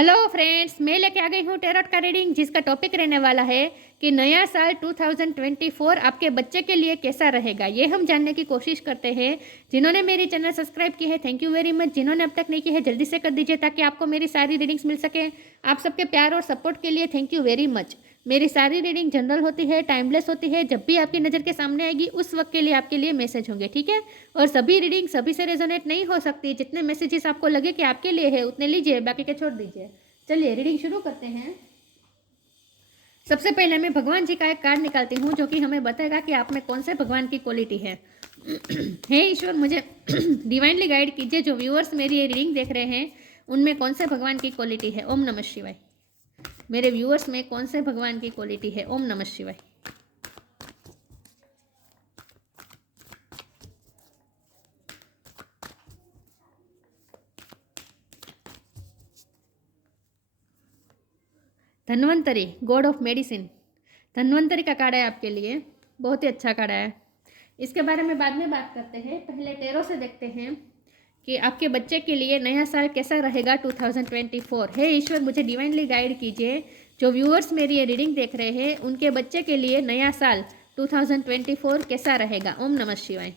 Hello friends, मैं लेके आ गई हूँ टेरोट का रीडिंग, जिसका टॉपिक रहने वाला है कि नया साल 2024 आपके बच्चे के लिए कैसा रहेगा। ये हम जानने की कोशिश करते हैं। जिन्होंने मेरी चैनल सब्सक्राइब की है, थैंक यू वेरी मच। जिन्होंने अब तक नहीं की है, जल्दी से कर दीजिए ताकि आपको मेरी सारी रीडिंग्स मिल सके। आप सबके प्यार और सपोर्ट के लिए थैंक यू वेरी मच। मेरी सारी रीडिंग जनरल होती है, टाइमलेस होती है। जब भी आपकी नज़र के सामने आएगी उस वक्त के लिए आपके लिए मैसेज होंगे, ठीक है। और सभी रीडिंग सभी से रेजोनेट नहीं हो सकती। जितने मैसेजेस आपको लगे कि आपके लिए है उतने लीजिए, बाकी के छोड़ दीजिए। चलिए रीडिंग शुरू करते हैं। सबसे पहले मैं भगवान जी का एक कार्ड निकालती हूँ जो कि हमें बताएगा कि आप में कौन से भगवान की क्वालिटी है। हे ईश्वर, मुझे डिवाइनली गाइड कीजिए। जो व्यूअर्स मेरी ये रीडिंग देख रहे हैं उनमें कौन से भगवान की क्वालिटी है। ओम नमः शिवाय। मेरे व्यूअर्स में कौन से भगवान की क्वालिटी है। ओम नमः शिवाय। Dhanvantari, God of medicine. Dhanvantari का कार्ड है आपके लिए, बहुत ही अच्छा कार्ड है। इसके बारे में बाद में बात करते हैं। पहले टेरो से देखते हैं कि आपके बच्चे के लिए नया साल कैसा रहेगा 2024। हे ईश्वर, मुझे डिवाइनली गाइड कीजिए। जो व्यूअर्स मेरी ये रीडिंग देख रहे हैं उनके बच्चे के लिए नया साल 2024 कैसा रहेगा। ओम नमः शिवाय।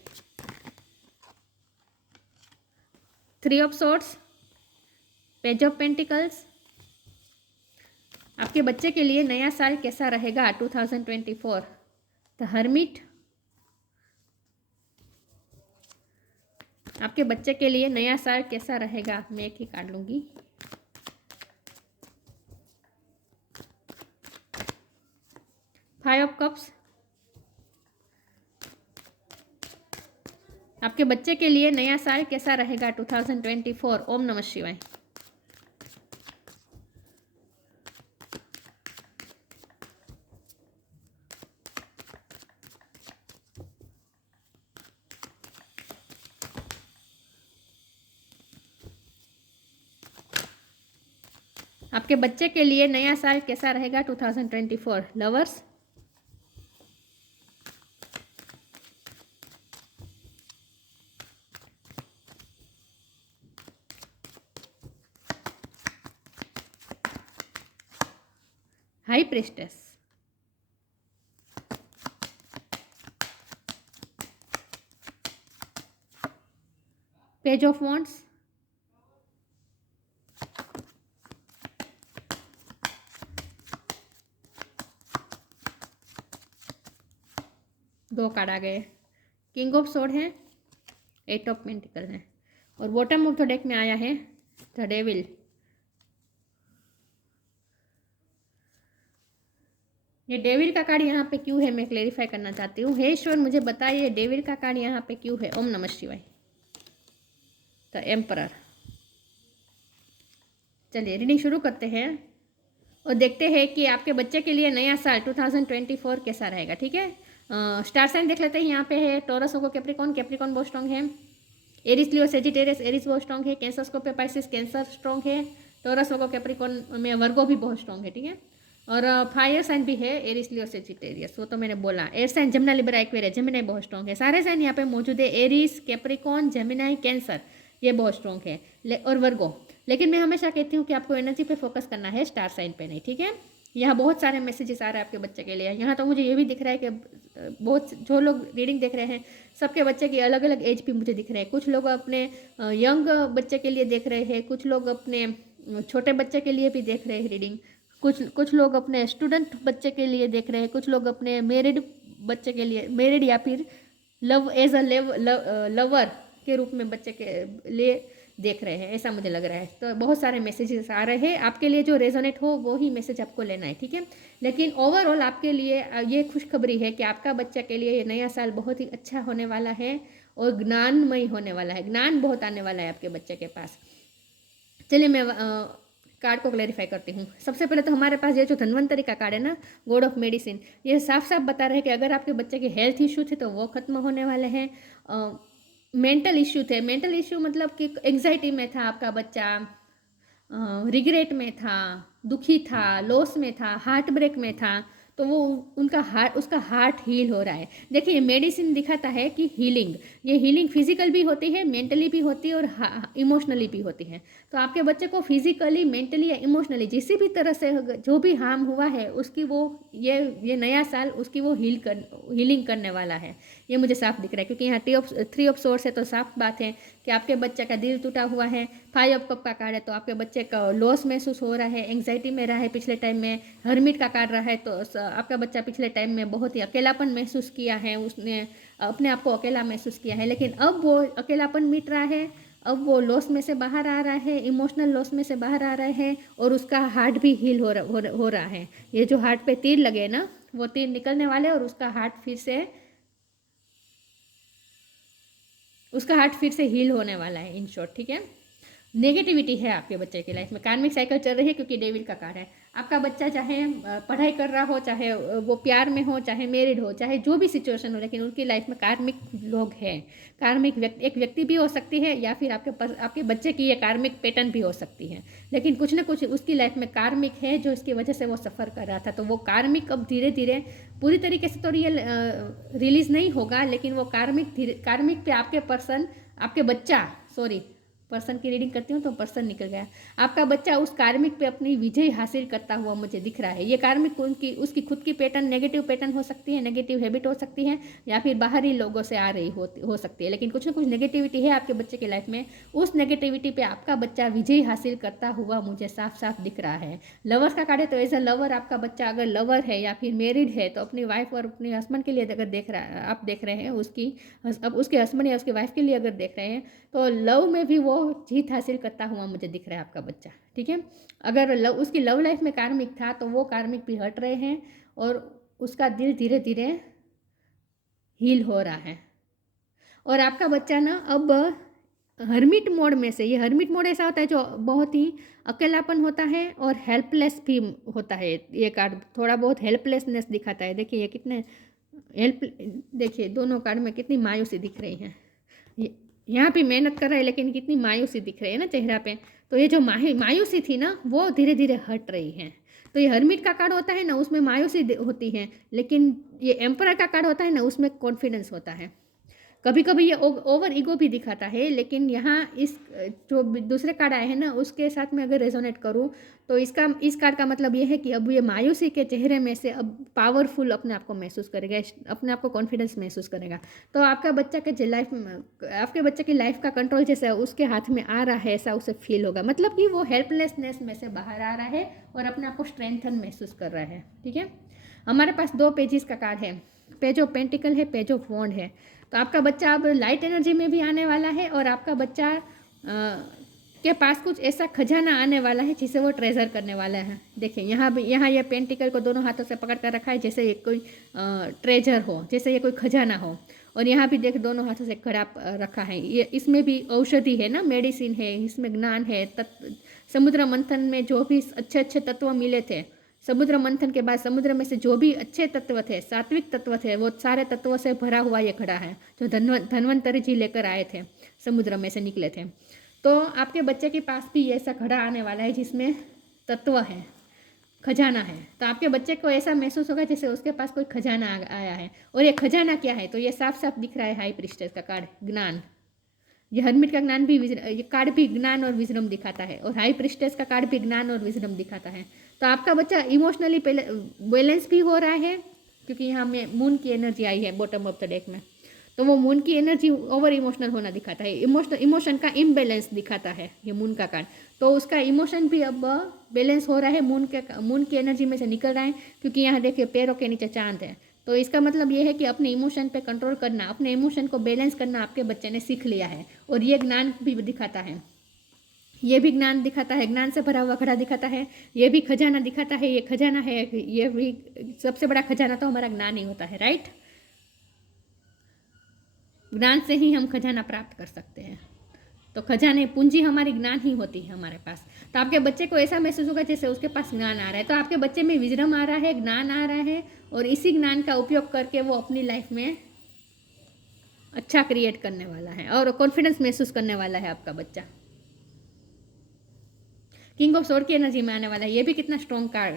3 of swords, page of pentacles. आपके बच्चे के लिए नया साल कैसा रहेगा 2024। The hermit. आपके बच्चे के लिए नया साल कैसा रहेगा। मैं एक ही कार्ड लूंगी। Five of cups. आपके बच्चे के लिए नया साल कैसा रहेगा 2024। ओम नमः शिवाय। आपके बच्चे के लिए नया साल कैसा रहेगा 2024। Lovers. High priestess. Page of wands. दो कार्ड आ गए। किंग ऑफ सोर्ड है, एट ऑफ पेंटिकल है, और बॉटम ऑफ द डेक में आया है द डेविल। ये डेविल का कार्ड यहाँ पे क्यों है मैं क्लेरिफाई करना चाहती हूँ। हे ईश्वर, मुझे बताइए डेविल का कार्ड यहाँ पे क्यों है। ओम नमः शिवाय। The emperor. चलिए रीडिंग शुरू करते हैं और देखते हैं कि आपके बच्चे के लिए नया साल 2024 कैसा रहेगा, ठीक है। स्टार साइन देख लेते हैं। यहाँ पे है टॉरस को कैप्रिकॉन। कैप्रिकॉन बहुत स्ट्रॉन्ग है। एरिस लियो सेजिटेरियस, एरिस बहुत स्ट्रॉन्ग है। Cancer Scorpio Pisces, cancer strong है। टॉरस को कैप्रिकॉन में वर्गो भी बहुत स्ट्रॉन्ग है, ठीक है। और फायर साइन भी है, एरिस लियो सेजिटेरियस, वो तो मैंने बोला। एयर साइन जमुना लिब्रा एक्वेरियस, जेमिनाई बहुत स्ट्रॉन्ग है। सारे साइन यहाँ पे मौजूद है। एरिस, कैप्रिकॉन, जेमिनाई, कैंसर, ये बहुत स्ट्रॉन्ग है, और वर्गो। लेकिन मैं हमेशा कहती हूँ कि आपको एनर्जी पे फोकस करना है, स्टार साइन पे नहीं, ठीक है। यहाँ बहुत सारे मैसेजेस आ रहे हैं आपके बच्चे के लिए। यहाँ तो मुझे ये भी दिख रहा है कि बहुत जो लोग रीडिंग देख रहे हैं सबके बच्चे की अलग अलग एज भी मुझे दिख रहे हैं। कुछ लोग अपने यंग बच्चे के लिए देख रहे हैं, कुछ लोग अपने छोटे बच्चे के लिए भी देख रहे हैं रीडिंग, कुछ लोग अपने स्टूडेंट बच्चे के लिए देख रहे हैं, कुछ लोग अपने मैरिड बच्चे के लिए, मैरिड या फिर लव एज अ लवर के रूप में बच्चे के लिए देख रहे हैं, ऐसा मुझे लग रहा है। तो बहुत सारे मैसेजेस आ रहे हैं आपके लिए। जो रेजोनेट हो वो ही मैसेज आपको लेना है, ठीक है। लेकिन ओवरऑल आपके लिए ये खुशखबरी है कि आपका बच्चा के लिए ये नया साल बहुत ही अच्छा होने वाला है और ज्ञानमय होने वाला है। ज्ञान बहुत आने वाला है आपके बच्चे के पास। चलिए मैं कार्ड को क्लैरिफाई करती हूँ। सबसे पहले तो हमारे पास ये जो धन्वंतरी का कार्ड है ना, गॉड ऑफ मेडिसिन, ये साफ साफ बता रहे हैं कि अगर आपके बच्चे के हेल्थ इश्यू थे तो वो खत्म होने वाले हैं। मेंटल इश्यू थे, मेंटल इश्यू मतलब कि एंग्जाइटी में था आपका बच्चा, रिग्रेट में था, दुखी था, लॉस में था, हार्ट ब्रेक में था, तो वो उसका हार्ट हील हो रहा है। देखिए मेडिसिन दिखाता है कि हीलिंग, ये हीलिंग फिजिकल भी होती है, मेंटली भी होती है और इमोशनली भी होती है। तो आपके बच्चे को फिजिकली, मेंटली या इमोशनली जिस भी तरह से जो भी हार्म हुआ है उसकी वो ये नया साल उसकी वो हीलिंग करने वाला है। ये मुझे साफ दिख रहा है, क्योंकि यहाँ 3 ऑफ सोर्स है, तो साफ बात है कि आपके बच्चे का दिल टूटा हुआ है। 5 ऑफ कप का कार्ड है, तो आपके बच्चे का लॉस महसूस हो रहा है, एंग्जाइटी में रहा है पिछले टाइम में। हर्मिट का कार्ड रहा है, तो आपका बच्चा पिछले टाइम में बहुत ही अकेलापन महसूस किया है, उसने अपने आप को अकेला महसूस किया है। लेकिन अब वो अकेलापन मिट रहा है, अब वो लॉस में से बाहर आ रहा है, इमोशनल लॉस में से बाहर आ रहा है, और उसका हार्ट भी हील हो रहा है। ये जो हार्ट पे तीर लगे ना, वो तीर निकलने वाले, और उसका हार्ट फिर से हील होने वाला है, इन शॉर्ट। ठीक है, नेगेटिविटी है आपके बच्चे की लाइफ में, कार्मिक साइकिल चल रही है, क्योंकि डेविल का कार्ड है। आपका बच्चा चाहे पढ़ाई कर रहा हो, चाहे वो प्यार में हो, चाहे मैरिड हो, चाहे जो भी सिचुएशन हो, लेकिन उनकी लाइफ में कार्मिक लोग हैं। कार्मिक एक व्यक्ति भी हो सकती है, या फिर आपके बच्चे की ये कार्मिक पैटर्न भी हो सकती है। लेकिन कुछ ना कुछ उसकी लाइफ में कार्मिक है, जो इसकी वजह से वो सफ़र कर रहा था। तो वो कार्मिक अब धीरे धीरे पूरी तरीके से तो रिलीज नहीं होगा, लेकिन वो कार्मिक पे आपके बच्चा, सॉरी, पर्सन की रीडिंग करती हूँ तो पर्सन निकल गया। आपका बच्चा उस कार्मिक पे अपनी विजय हासिल करता हुआ मुझे दिख रहा है। ये कार्मिक उसकी खुद की पैटर्न, नेगेटिव पैटर्न हो सकती है, नेगेटिव हैबिट हो सकती है, या फिर बाहरी लोगों से आ रही हो सकती है। लेकिन कुछ ना कुछ नेगेटिविटी है आपके बच्चे की लाइफ में। उस नेगेटिविटी पे आपका बच्चा विजय हासिल करता हुआ मुझे साफ साफ दिख रहा है। लवर्स का कार्ड है, तो एज अ लवर आपका बच्चा अगर लवर है या फिर मैरिड है, तो अपनी वाइफ और अपने हस्बैंड के लिए अगर आप देख रहे हैं, उसके हस्बैंड या उसकी वाइफ के लिए अगर देख रहे हैं, तो लव में भी वो जीत हासिल करता हुआ मुझे दिख रहा है आपका बच्चा। ठीक है, अगर उसकी लव लाइफ में कार्मिक था, तो वो कार्मिक भी हट रहे हैं, और उसका दिल धीरे धीरे हील हो रहा है। और आपका बच्चा ना अब हर्मिट मोड में से, ये हर्मिट मोड ऐसा होता है जो बहुत ही अकेलापन होता है और हेल्पलेस भी होता है। ये कार्ड थोड़ा बहुत हेल्पलेसनेस दिखाता है। देखिए ये कितने देखिए दोनों कार्ड में कितनी मायूसी दिख रही है। यहाँ पे मेहनत कर रहा है, लेकिन कितनी मायूसी दिख रही है ना चेहरा पे। तो ये जो मायूसी थी ना, वो धीरे धीरे हट रही है। तो ये हर्मिट का कार्ड होता है ना, उसमें मायूसी होती है, लेकिन ये एम्परर का कार्ड होता है ना, उसमें कॉन्फिडेंस होता है। कभी कभी ये ओवर ईगो भी दिखाता है, लेकिन यहाँ इस जो दूसरे कार्ड आए हैं ना, उसके साथ में अगर रेजोनेट करूँ, तो इस कार्ड का मतलब ये है कि अब ये मायूसी के चेहरे में से अब पावरफुल अपने आप को महसूस करेगा, अपने आप को कॉन्फिडेंस महसूस करेगा। तो आपके बच्चे की लाइफ का कंट्रोल जैसे उसके हाथ में आ रहा है, ऐसा उसे फील होगा। मतलब कि वो हेल्पलेसनेस में से बाहर आ रहा है और अपने आप को स्ट्रेंथन महसूस कर रहा है। ठीक है, हमारे पास 2 पेजेस का कार्ड है, पेज ऑफ पेंटिकल है, पेज ऑफ वॉन्ड है। तो आपका बच्चा अब लाइट एनर्जी में भी आने वाला है, और आपका बच्चा के पास कुछ ऐसा खजाना आने वाला है जिसे वो ट्रेजर करने वाला है। देखिए यहाँ ये पेंटिकल को दोनों हाथों से पकड़ कर रखा है, जैसे ये कोई ट्रेजर हो, जैसे ये कोई खजाना हो। और यहाँ भी देख दोनों हाथों से घड़ा रखा है। ये इसमें भी औषधि है ना, मेडिसिन है, इसमें ज्ञान है। समुद्र मंथन में जो भी अच्छे अच्छे तत्व मिले थे, समुद्र मंथन के बाद समुद्र में से जो भी अच्छे तत्व थे, सात्विक तत्व थे, वो सारे तत्वों से भरा हुआ ये घड़ा है, जो धन्वंतरी जी लेकर आए थे, समुद्र में से निकले थे। तो आपके बच्चे के पास भी ऐसा घड़ा आने वाला है जिसमें तत्व है, खजाना है। तो आपके बच्चे को ऐसा महसूस होगा जैसे उसके पास कोई खजाना आया है। और ये खजाना क्या है, तो ये साफ साफ दिख रहा है हाई प्रिस्टेस का कार्ड, ज्ञान। ये हर्मिट का ज्ञान भी, ये कार्ड भी ज्ञान और विजडम दिखाता है, और हाई प्रिस्टेस का कार्ड भी ज्ञान और विजडम दिखाता है। तो आपका बच्चा इमोशनली बैलेंस भी हो रहा है, क्योंकि यहाँ में मून की एनर्जी आई है बॉटम ऑफ द डेक में। तो वो मून की एनर्जी ओवर इमोशनल होना दिखाता है, इमोशन का इम्बैलेंस दिखाता है ये मून का कार्ड। तो उसका इमोशन भी अब बैलेंस हो रहा है, मून की एनर्जी में से निकल रहा है, क्योंकि यहाँ देखिए पैरों के नीचे चांद है। तो इसका मतलब ये है कि अपने इमोशन पे कंट्रोल करना, अपने इमोशन को बैलेंस करना आपके बच्चे ने सीख लिया है। और ये ज्ञान भी दिखाता है, ये भी ज्ञान दिखाता है, ज्ञान से भरा हुआ घड़ा दिखाता है, ये भी खजाना दिखाता है, ये खजाना है। ये भी सबसे बड़ा खजाना तो हमारा ज्ञान ही होता है, राइट। ज्ञान से ही हम खजाना प्राप्त कर सकते हैं। तो खजाने पूंजी हमारी ज्ञान ही होती है हमारे पास। तो आपके बच्चे को ऐसा महसूस होगा जैसे उसके पास ज्ञान आ रहा है। तो आपके बच्चे में विजडम आ रहा है, ज्ञान आ रहा है, और इसी ज्ञान का उपयोग करके वो अपनी लाइफ में अच्छा क्रिएट करने वाला है और कॉन्फिडेंस महसूस करने वाला है आपका बच्चा। किंग ऑफ स्वॉर्ड की एनर्जी में आने वाला है। ये भी कितना स्ट्रॉन्ग कार्ड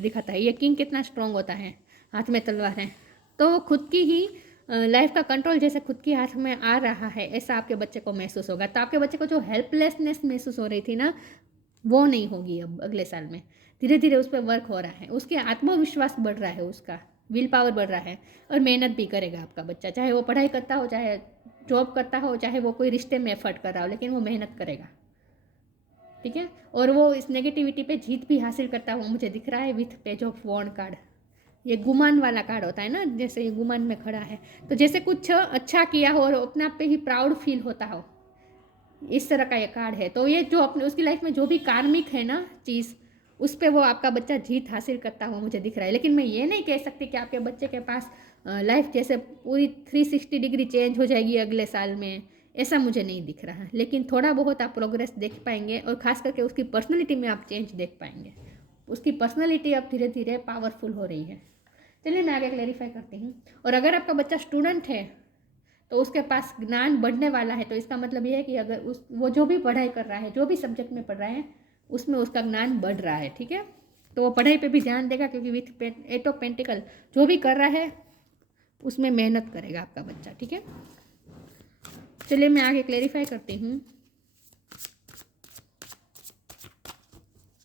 दिखाता है। ये किंग कितना स्ट्रॉन्ग होता है, हाथ में तलवार है। तो वो खुद की ही लाइफ का कंट्रोल जैसे खुद के हाथ में आ रहा है, ऐसा आपके बच्चे को महसूस होगा। तो आपके बच्चे को जो हेल्पलेसनेस महसूस हो रही थी ना, वो नहीं होगी अब अगले साल में। धीरे धीरे उस पर वर्क हो रहा है, उसके आत्मविश्वास बढ़ रहा है, उसका विल पावर बढ़ रहा है, और मेहनत भी करेगा आपका बच्चा। चाहे वो पढ़ाई करता हो, चाहे जॉब करता हो, चाहे वो कोई रिश्ते में एफर्ट कर रहा हो, लेकिन वो मेहनत करेगा, ठीक है। और वो इस नेगेटिविटी पे जीत भी हासिल करता हुआ मुझे दिख रहा है with page of wand card. ये गुमान वाला कार्ड होता है ना, जैसे ये गुमान में खड़ा है, तो जैसे कुछ अच्छा किया हो और अपने आप पे ही प्राउड फील होता हो, इस तरह का ये कार्ड है। तो ये जो अपने उसकी लाइफ में जो भी कार्मिक है ना चीज़, उस पर वो आपका बच्चा जीत हासिल करता हुआ मुझे दिख रहा है। लेकिन मैं ये नहीं कह सकती कि आपके बच्चे के पास लाइफ जैसे पूरी 360 डिग्री चेंज हो जाएगी अगले साल में, ऐसा मुझे नहीं दिख रहा है। लेकिन थोड़ा बहुत आप प्रोग्रेस देख पाएंगे, और खास करके उसकी पर्सनैलिटी में आप चेंज देख पाएंगे। उसकी पर्सनैलिटी अब धीरे धीरे पावरफुल हो रही है। चलिए मैं आगे क्लेरिफाई करती हूँ। और अगर आपका बच्चा स्टूडेंट है तो उसके पास ज्ञान बढ़ने वाला है, तो इसका मतलब ये है कि अगर वो जो भी पढ़ाई कर रहा है, जो भी सब्जेक्ट में पढ़ रहा है, उसमें उसका ज्ञान बढ़ रहा है, ठीक है। तो वो पढ़ाई पे भी ध्यान देगा, क्योंकि विथ एट ऑफ पेंटिकल जो भी कर रहा है उसमें मेहनत करेगा आपका बच्चा, ठीक है। चलिए मैं आगे क्लेरिफाई करती हूँ।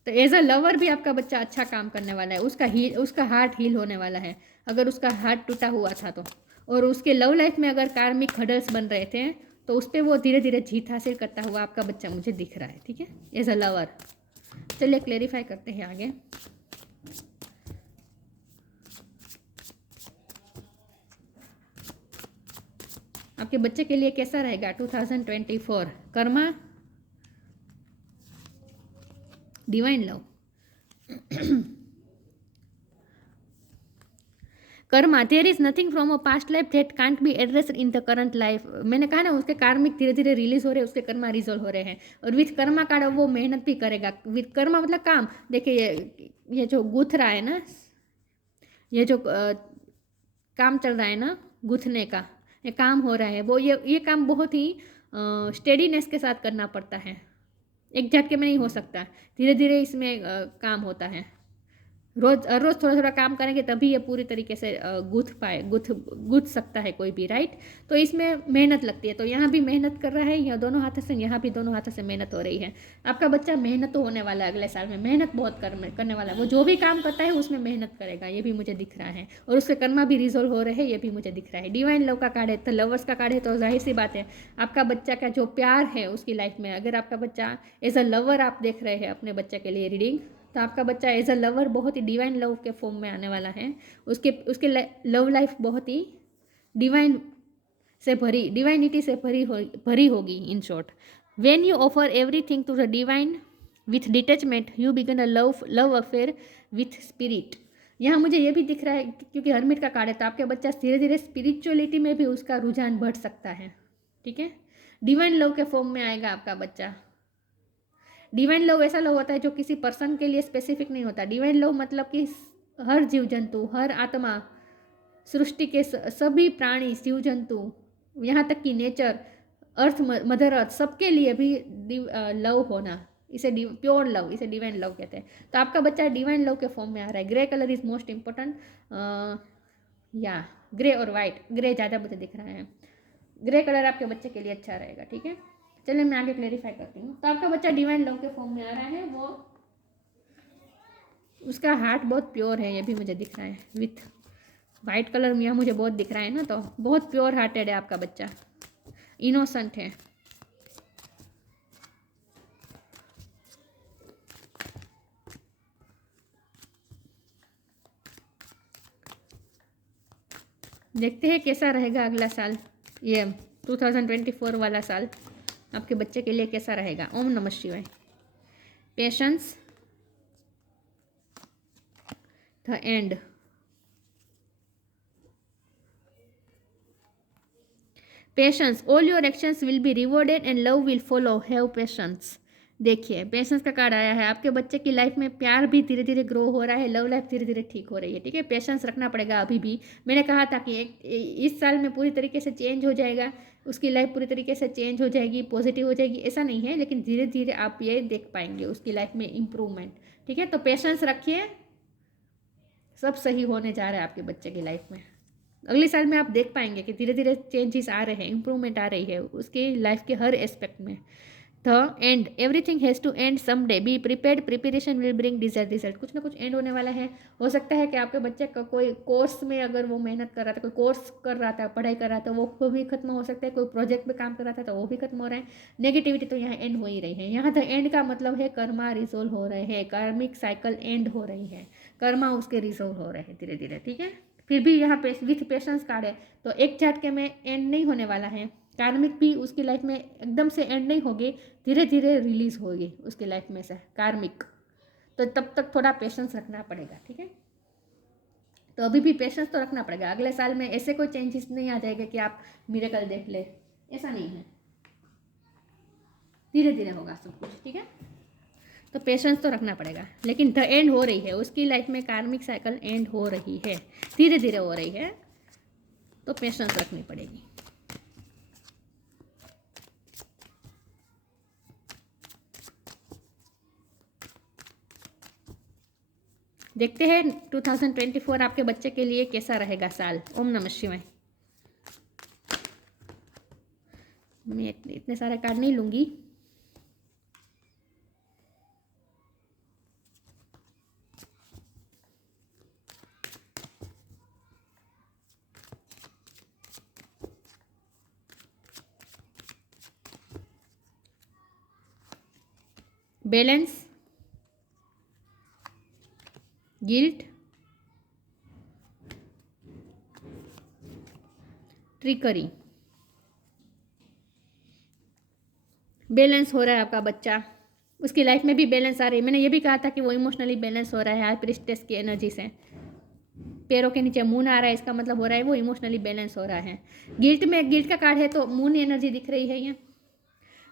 तो एज अ लवर भी आपका बच्चा अच्छा काम करने वाला है। उसका हार्ट हील होने वाला है, अगर उसका हार्ट टूटा हुआ था तो। और उसके लव लाइफ में अगर कार्मिक हडल्स बन रहे थे, तो उस पर वो धीरे धीरे जीत हासिल करता हुआ आपका बच्चा मुझे दिख रहा है, ठीक है, एज अ लवर। चलिए क्लेरिफाई करते हैं आगे। आपके बच्चे के लिए कैसा रहेगा 2024? Karma, divine love. Karma, there is nothing from a past life that can't be addressed in the current life. मैंने कहा ना, उसके कार्मिक धीरे धीरे रिलीज हो रहे हैं, उसके कर्मा रिजोल्व हो रहे हैं। और विथ कर्मा कार्ड वो मेहनत भी करेगा। विथ कर्मा मतलब काम। देखिए ये जो गूथ रहा है ना, ये जो काम चल रहा है ना गूथने का, ये काम हो रहा है, वो ये काम बहुत ही स्टेडीनेस के साथ करना पड़ता है। एक झटके में नहीं हो सकता, धीरे धीरे इसमें काम होता है। रोज रोज थोड़ा थोड़ा काम करेंगे तभी ये पूरी तरीके से गुथ सकता है कोई भी, राइट। तो इसमें मेहनत लगती है। तो यहाँ भी मेहनत कर रहा है, यहाँ दोनों हाथों से, यहाँ भी दोनों हाथों से मेहनत हो रही है। आपका बच्चा मेहनत तो होने वाला है अगले साल में, मेहनत बहुत करने वाला है। वो जो भी काम करता है उसमें मेहनत करेगा, ये भी मुझे दिख रहा है। और उसके कर्मा भी रिजोल्व हो रहे हैं, ये भी मुझे दिख रहा है। डिवाइन लव का कार्ड है, तो लवर्स का कार्ड है, तो जाहिर सी बात है आपका बच्चा का जो प्यार है उसकी लाइफ में, अगर आपका बच्चा एज अ लवर आप देख रहे हैं अपने बच्चे के लिए रीडिंग, तो आपका बच्चा एज अ लवर बहुत ही डिवाइन लव के फॉर्म में आने वाला है। उसके लव लाइफ बहुत ही डिवाइनिटी से भरी होगी। In short, when you offer everything to the divine with detachment, you begin a love affair with spirit. यहाँ मुझे ये भी दिख रहा है, क्योंकि हर्मिट का कार्ड है, तो आपके बच्चा धीरे धीरे स्पिरिचुअलिटी में भी उसका रुझान बढ़ सकता है, ठीक है। डिवाइन लव के फॉर्म में आएगा आपका बच्चा। डिवाइन लव ऐसा लव होता है जो किसी पर्सन के लिए स्पेसिफिक नहीं होता। डिवाइन लव मतलब कि हर जीव जंतु, हर आत्मा, सृष्टि के सभी प्राणी, जीव जंतु, यहाँ तक कि नेचर, अर्थ, मदर अर्थ, सबके लिए भी लव होना, इसे प्योर लव, इसे डिवाइन लव कहते हैं। तो आपका बच्चा डिवाइन लव के फॉर्म में आ रहा है। Grey colour is most important, या ग्रे और वाइट, ग्रे ज़्यादा मुझे दिख रहा है। ग्रे कलर आपके बच्चे के लिए अच्छा रहेगा, ठीक है। चलिए मैं आगे क्लेरिफाई करती हूँ। तो आपका बच्चा डिवाइन लव के फॉर्म में आ रहा है, वो उसका हार्ट बहुत प्योर है, ये भी मुझे दिख रहा है। विथ वाइट कलर में मुझे बहुत दिख रहा है ना, तो बहुत प्योर हार्टेड है आपका बच्चा, इनोसेंट है। देखते हैं कैसा रहेगा अगला साल, ये 2024 वाला साल आपके बच्चे के लिए कैसा रहेगा। ओम नमः शिवाय। Patience, the end. Patience, all your actions will be rewarded and love will follow. Have patience. देखिए पेशेंस का कार्ड आया है। आपके बच्चे की लाइफ में प्यार भी धीरे धीरे ग्रो हो रहा है, लव लाइफ धीरे धीरे ठीक हो रही है, ठीक है। पेशेंस रखना पड़ेगा अभी भी। मैंने कहा था कि इस साल में पूरी तरीके से चेंज हो जाएगा, उसकी लाइफ पूरी तरीके से चेंज हो जाएगी, पॉजिटिव हो जाएगी, ऐसा नहीं है, लेकिन धीरे धीरे आप ये देख पाएंगे उसकी लाइफ में इम्प्रूवमेंट, ठीक है। तो पेशेंस रखिए, सब सही होने जा रहा है आपके बच्चे की लाइफ में। अगले साल में आप देख पाएंगे कि धीरे धीरे चेंजेस आ रहे हैं, इम्प्रूवमेंट आ रही है उसकी लाइफ के हर एस्पेक्ट में। The end, everything has to end some day, be prepared, preparation will bring desired result. कुछ ना कुछ एंड होने वाला है। हो सकता है कि आपके बच्चे का कोई कोर्स में अगर वो मेहनत कर रहा था, कोई कोर्स कर रहा था, पढ़ाई कर रहा था, वो भी खत्म हो सकता है। कोई प्रोजेक्ट में काम कर रहा था तो वो भी खत्म हो रहा है। नेगेटिविटी तो यहाँ एंड हो ही रही है। यहाँ द एंड का मतलब है कर्मा रिजोल्व हो रहे हैं, कार्मिक साइकिल एंड हो रही है, कर्मा उसके रिजोल्व हो रहे हैं धीरे धीरे, ठीक है। फिर भी यहाँ पे विथ पेशेंस कार्ड है, तो एक झटके में एंड नहीं होने वाला है। कार्मिक भी उसकी लाइफ में एकदम से एंड नहीं होगी, धीरे धीरे रिलीज होगी उसकी लाइफ में से कार्मिक। तो तब तक थोड़ा पेशेंस रखना पड़ेगा, ठीक है। तो अभी भी पेशेंस तो रखना पड़ेगा। अगले साल में ऐसे कोई चेंजेस नहीं आ जाएगा कि आप मिरेकल देख ले, ऐसा नहीं है। धीरे धीरे होगा सब कुछ, ठीक है। तो पेशेंस तो रखना पड़ेगा, लेकिन द एंड हो रही है उसकी लाइफ में, कार्मिक साइकिल एंड हो रही है, धीरे धीरे हो रही है, तो पेशेंस रखनी पड़ेगी। देखते हैं 2024 आपके बच्चे के लिए कैसा रहेगा साल। ओम नमः शिवाय। मैं इतने सारे कार्ड नहीं लूंगी। Balance, guilt, trickery. बैलेंस हो रहा है आपका बच्चा, उसकी लाइफ में भी बैलेंस आ रही है। मैंने ये भी कहा था कि वो इमोशनली बैलेंस हो रहा है हाई प्रिस्टेस की एनर्जी से। पैरों के नीचे मून आ रहा है, इसका मतलब हो रहा है वो इमोशनली बैलेंस हो रहा है। गिल्ट में, गिल्ट का कार्ड है तो मून एनर्जी दिख रही है। ये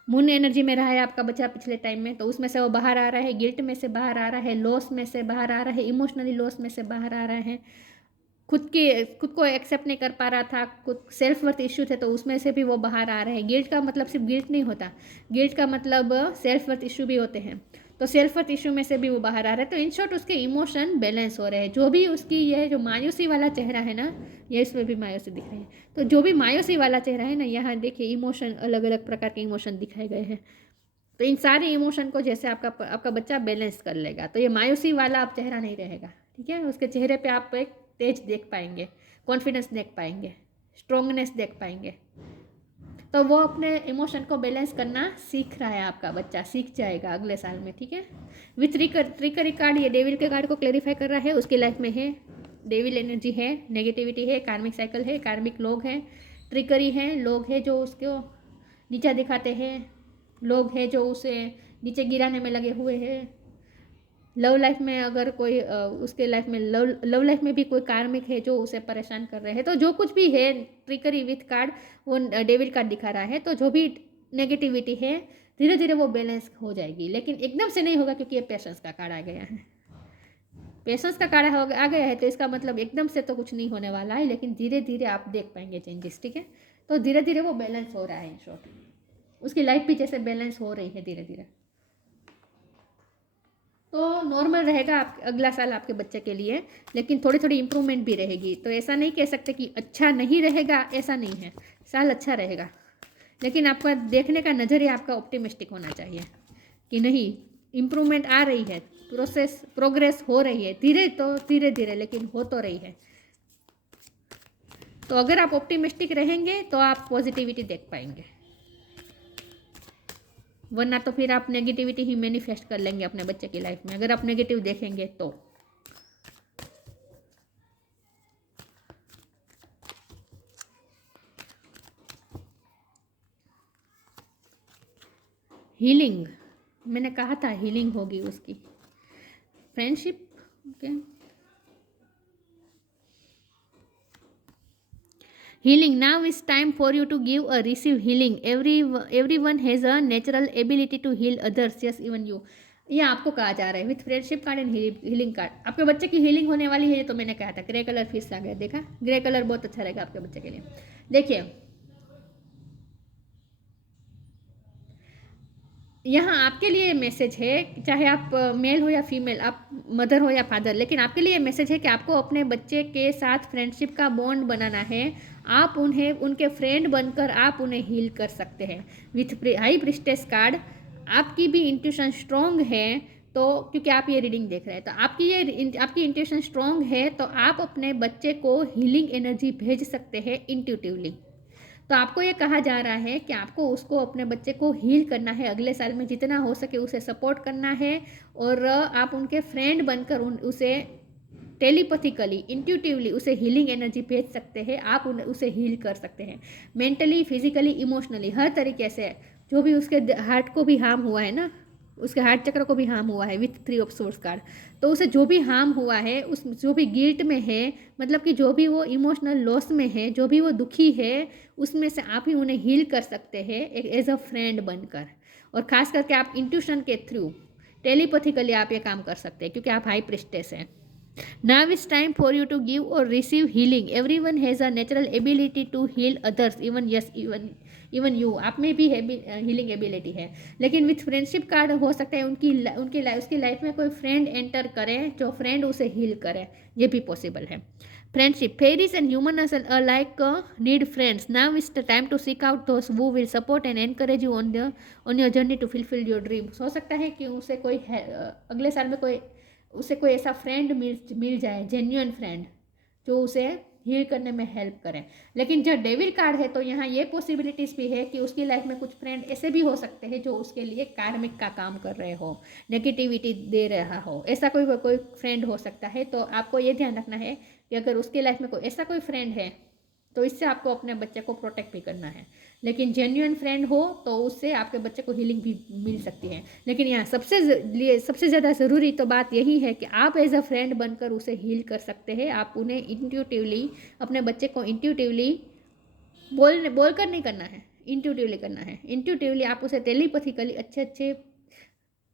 मून एनर्जी में रहा है आपका बच्चा पिछले टाइम में, तो उसमें से वो बाहर आ रहा है, गिल्ट में से बाहर आ रहा है, लॉस में से बाहर आ रहा है, इमोशनली लॉस में से बाहर आ रहा है। खुद को एक्सेप्ट नहीं कर पा रहा था, खुद सेल्फ वर्थ इश्यू थे तो उसमें से भी वो बाहर आ रहे हैं। गिल्ट का मतलब सिर्फ गिल्ट नहीं होता, गिल्ट का मतलब सेल्फ वर्थ इश्यू भी होते हैं। तो सेल्फ वर्थ इश्यू में से भी वो बाहर आ रहा है। तो इन शॉर्ट उसके इमोशन बैलेंस हो रहे हैं। जो भी उसकी ये जो मायूसी वाला चेहरा है ना, ये इसमें भी मायूसी दिख रही है। तो जो भी मायूसी वाला चेहरा है ना, यहाँ देखिए इमोशन, अलग अलग प्रकार के इमोशन दिखाए गए हैं। तो इन सारे इमोशन को जैसे आपका बच्चा बैलेंस कर लेगा तो ये मायूसी वाला आप चेहरा नहीं रहेगा, ठीक है। उसके चेहरे पे आप एक तेज देख पाएंगे, कॉन्फिडेंस देख पाएंगे, स्ट्रोंगनेस देख पाएंगे। तो वो अपने इमोशन को बैलेंस करना सीख रहा है, आपका बच्चा सीख जाएगा अगले साल में, ठीक है। विथ ट्रिकरी कार्ड, ये डेविल के कार्ड को क्लेरिफाई कर रहा है। उसकी लाइफ में है डेविल एनर्जी है, नेगेटिविटी है, कार्मिक साइकिल है, कार्मिक लोग हैं, ट्रिकरी हैं, लोग हैं जो उसको नीचा दिखाते हैं, लोग हैं जो उसे नीचे गिराने में लगे हुए हैं। लव लाइफ में अगर कोई उसके लाइफ में लव लाइफ में भी कोई कार्मिक है जो उसे परेशान कर रहे हैं। तो जो कुछ भी है ट्रिकरी विथ कार्ड, वो डेविड कार्ड दिखा रहा है। तो जो भी नेगेटिविटी है धीरे धीरे वो बैलेंस हो जाएगी, लेकिन एकदम से नहीं होगा क्योंकि ये पेशेंस का कार्ड आ गया है। पेशेंस का कार्ड आ गया है तो इसका मतलब एकदम से तो कुछ नहीं होने वाला है, लेकिन धीरे धीरे आप देख पाएंगे चेंजेस, ठीक है। तो धीरे धीरे वो बैलेंस हो रहा है। इन शॉर्ट उसकी लाइफ भी जैसे बैलेंस हो रही है धीरे धीरे। तो नॉर्मल रहेगा आप अगला साल आपके बच्चे के लिए, लेकिन थोड़ी थोड़ी इम्प्रूवमेंट भी रहेगी। तो ऐसा नहीं कह सकते कि अच्छा नहीं रहेगा, ऐसा नहीं है, साल अच्छा रहेगा। लेकिन आपका देखने का नज़रिया आपका ऑप्टिमिस्टिक होना चाहिए कि नहीं, इम्प्रूवमेंट आ रही है, प्रोग्रेस हो रही है, धीरे धीरे लेकिन हो तो रही है। तो अगर आप ऑप्टिमिस्टिक रहेंगे तो आप पॉजिटिविटी देख पाएंगे, वरना तो फिर आप नेगेटिविटी ही मैनिफेस्ट कर लेंगे अपने बच्चे की लाइफ में, अगर आप नेगेटिव देखेंगे तो। हीलिंग, मैंने कहा था हीलिंग होगी उसकी। Friendship, okay. Healing. Now it's time for you to give or receive healing. Everyone has a natural ability to heal others. Yes, even you. ये आपको कहा जा रहा है with friendship card and healing card. आपके बच्चे की हीलिंग होने वाली है, ये तो मैंने कहा था। ग्रे कलर फिर से आ गया, देखा? ग्रे कलर बहुत अच्छा रहेगा आपके बच्चे के लिए। देखिए यहाँ आपके लिए मैसेज है, चाहे आप मेल हो या फीमेल, आप मदर हो या फादर, लेकिन आपके लिए मैसेज है कि आपको अपने बच्चे के साथ फ्रेंडशिप का बॉन्ड बनाना है। आप उन्हें उनके फ्रेंड बनकर आप उन्हें हील कर सकते हैं विथ हाई प्रिस्टेस कार्ड। आपकी भी इंट्यूशन स्ट्रॉन्ग है, तो क्योंकि आप ये रीडिंग देख रहे हैं तो आपकी इंट्यूशन स्ट्रॉन्ग है, तो आप अपने बच्चे को हीलिंग एनर्जी भेज सकते हैं इंट्यूटिवली। तो आपको ये कहा जा रहा है कि आपको उसको अपने बच्चे को हील करना है, अगले साल में जितना हो सके उसे सपोर्ट करना है, और आप उनके फ्रेंड बनकर उसे टेलीपैथिकली इंट्यूटिवली उसे हीलिंग एनर्जी भेज सकते हैं। आप उसे हील कर सकते हैं मेंटली, फिजिकली, इमोशनली, हर तरीके से। जो भी उसके हार्ट को भी हार्म हुआ है ना, उसके हार्ट चक्र को भी हार्म हुआ है विथ 3 ऑफ सोर्स कार्ड, तो उसे जो भी हार्म हुआ है, उस जो भी गिल्ट में है, मतलब कि जो भी वो इमोशनल लॉस में है, जो भी वो दुखी है, उसमें से आप ही उन्हें हील कर सकते हैं एक एज अ फ्रेंड बनकर। और ख़ास करके आप इंट्यूशन के थ्रू टेलीपैथिकली आप ये काम कर सकते हैं, क्योंकि आप हाई प्रिस्टेस हैं। Now it's time for you to give or receive healing. Everyone has a natural ability to heal others. Even you. आप में भी हीलिंग एबिलिटी है, लेकिन विथ फ्रेंडशिप कार्ड हो सकता है उसकी लाइफ में कोई फ्रेंड एंटर करे जो फ्रेंड उसे हील करे, ये भी पॉसिबल है। Friendship, fairies and human alike need friends. Now is the time to seek out those who will support and encourage you on your journey to fulfill your dreams. हो सकता है कि उसे कोई अगले साल में उसे कोई ऐसा फ्रेंड मिल जाए, जेन्युइन फ्रेंड, जो उसे हील करने में हेल्प करें। लेकिन जब डेविल कार्ड है तो यहाँ ये पॉसिबिलिटीज़ भी है कि उसकी लाइफ में कुछ फ्रेंड ऐसे भी हो सकते हैं जो उसके लिए कार्मिक का काम कर रहे हो, नेगेटिविटी दे रहा हो, ऐसा कोई फ्रेंड हो सकता है। तो आपको ये ध्यान रखना है कि अगर उसकी लाइफ में कोई ऐसा कोई फ्रेंड है तो इससे आपको अपने बच्चे को प्रोटेक्ट भी करना है। लेकिन जेन्युइन फ्रेंड हो तो उससे आपके बच्चे को हीलिंग भी मिल सकती है। लेकिन यहाँ सबसे ज़्यादा ज़रूरी तो बात यही है कि आप एज अ फ्रेंड बनकर उसे हील कर सकते हैं। आप उन्हें इंट्यूटिवली, अपने बच्चे को इंट्यूटिवली बोल कर नहीं करना है, इंट्यूटिवली करना है। इंट्यूटिवली आप उसे टेलीपैथिकली अच्छे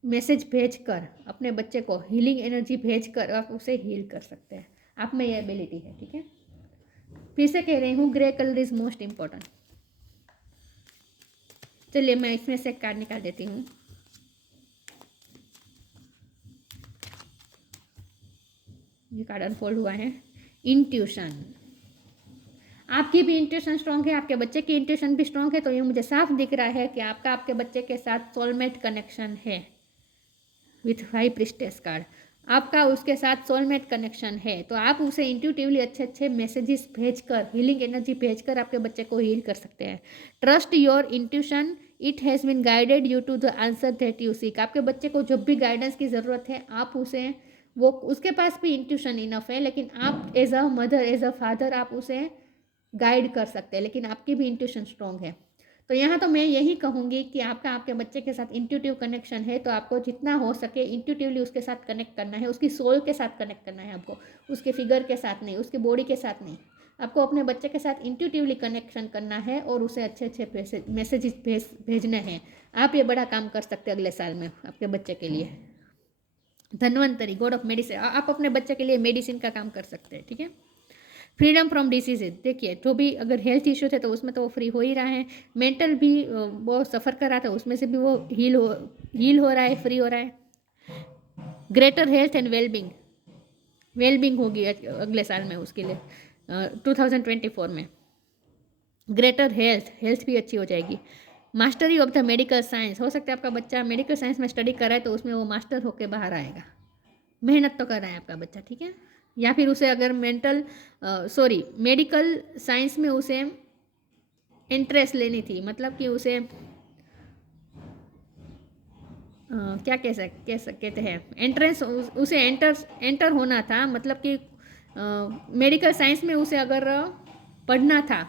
मैसेज भेज कर, अपने बच्चे को हीलिंग एनर्जी भेज कर आप उसे हील कर सकते हैं। आप में यह एबिलिटी है, ठीक है। फिर से कह रही हूँ, grey colour is most important. चलिए मैं इसमें से एक कार्ड निकाल देती हूँ। ये कार्ड अनफोल्ड हुआ है। इंट्यूशन, आपकी भी इंट्यूशन स्ट्रॉन्ग है, आपके बच्चे की इंट्यूशन भी स्ट्रॉन्ग है, तो ये मुझे साफ दिख रहा है कि आपका आपके बच्चे के साथ सोलमेट कनेक्शन है विथ हाई प्रिस्टेस कार्ड। आपका उसके साथ सोलमेट कनेक्शन है, तो आप उसे इंट्यूटिवली अच्छे मैसेजेस भेजकर, हीलिंग एनर्जी भेजकर आपके बच्चे को हील कर सकते हैं। Trust your intuition, it has been guided you to the answer that you seek. आपके बच्चे को जब भी गाइडेंस की ज़रूरत है, आप उसे, वो उसके पास भी इंट्यूशन इनफ है, लेकिन आप as a mother, as a father आप उसे गाइड कर सकते हैं, लेकिन आपकी भी इंट्यूशन स्ट्रॉन्ग है। तो यहाँ तो मैं यही कहूँगी कि आपका आपके बच्चे के साथ इंट्यूटिव कनेक्शन है, तो आपको जितना हो सके इंट्यूटिवली उसके साथ कनेक्ट करना है, उसकी सोल के साथ कनेक्ट करना है आपको, उसके फिगर के साथ नहीं, उसकी बॉडी के साथ नहीं। आपको अपने बच्चे के साथ इंट्यूटिवली कनेक्शन करना है और उसे अच्छे मैसेजेस भेजने हैं। आप ये बड़ा काम कर सकते हैं अगले साल में आपके बच्चे के लिए। धन्वंतरी, गॉड ऑफ मेडिसिन, आप अपने बच्चे के लिए मेडिसिन का काम कर सकते हैं, ठीक है। फ्रीडम फ्रॉम डिसीजेज, देखिए जो भी अगर हेल्थ इश्यू थे तो उसमें तो वो फ्री हो ही रहा है। मेंटल भी वो सफ़र कर रहा था, उसमें से भी वो हील हो रहा है, फ्री हो रहा है। ग्रेटर हेल्थ एंड वेलबिंग होगी अगले साल में उसके लिए, 2024 में। ग्रेटर हेल्थ भी अच्छी हो जाएगी। Mastery of the medical science, हो सकता है आपका बच्चा मेडिकल साइंस में स्टडी कर रहा है तो उसमें वो मास्टर होकर बाहर आएगा। मेहनत तो कर रहा है आपका बच्चा, ठीक है। या फिर उसे अगर मेडिकल साइंस में उसे इंटरेस्ट लेनी थी, मतलब कि उसे क्या कहते हैं, एंट्रेंस, उसे एंटर होना था, मतलब कि मेडिकल साइंस में उसे अगर पढ़ना था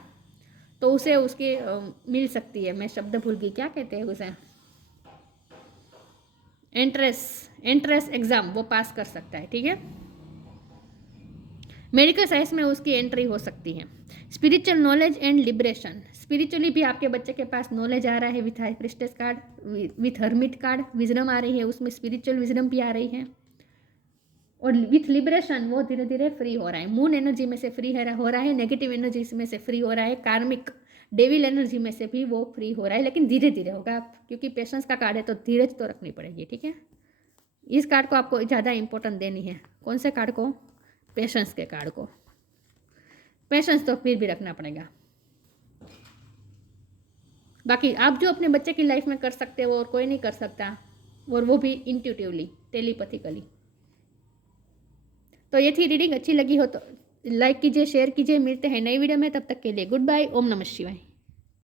तो उसे उसकी मिल सकती है। मैं शब्द भूल गई, क्या कहते हैं उसे, एंट्रेंस एग्ज़ाम वो पास कर सकता है, ठीक है। मेडिकल साइंस में उसकी एंट्री हो सकती है। Spiritual knowledge and liberation, spiritually भी आपके बच्चे के पास नॉलेज आ रहा है with high priestess card, with hermit card, wisdom आ रही है, उसमें स्पिरिचुअल विजडम भी आ रही है। और विथ लिबरेशन वो धीरे धीरे फ्री हो रहा है, मून एनर्जी में से फ्री हो रहा है, नेगेटिव एनर्जी में से फ्री हो रहा है, कार्मिक डेविल एनर्जी में से भी वो फ्री हो रहा है, लेकिन धीरे धीरे होगा क्योंकि पेशेंस का कार्ड है तो धीरज तो रखनी पड़ेगी, ठीक है। इस कार्ड को आपको ज़्यादा इंपॉर्टेंट देनी है। कौन से कार्ड को? पेशेंस के कार्ड को। पेशेंस तो फिर भी रखना पड़ेगा। बाकी आप जो अपने बच्चे की लाइफ में कर सकते हो और कोई नहीं कर सकता, और वो भी इंट्यूटिवली, टेलीपैथिकली। तो ये थी रीडिंग। अच्छी लगी हो तो लाइक कीजिए, शेयर कीजिए। मिलते हैं नई वीडियो में, तब तक के लिए गुड बाय। ओम नमः शिवाय।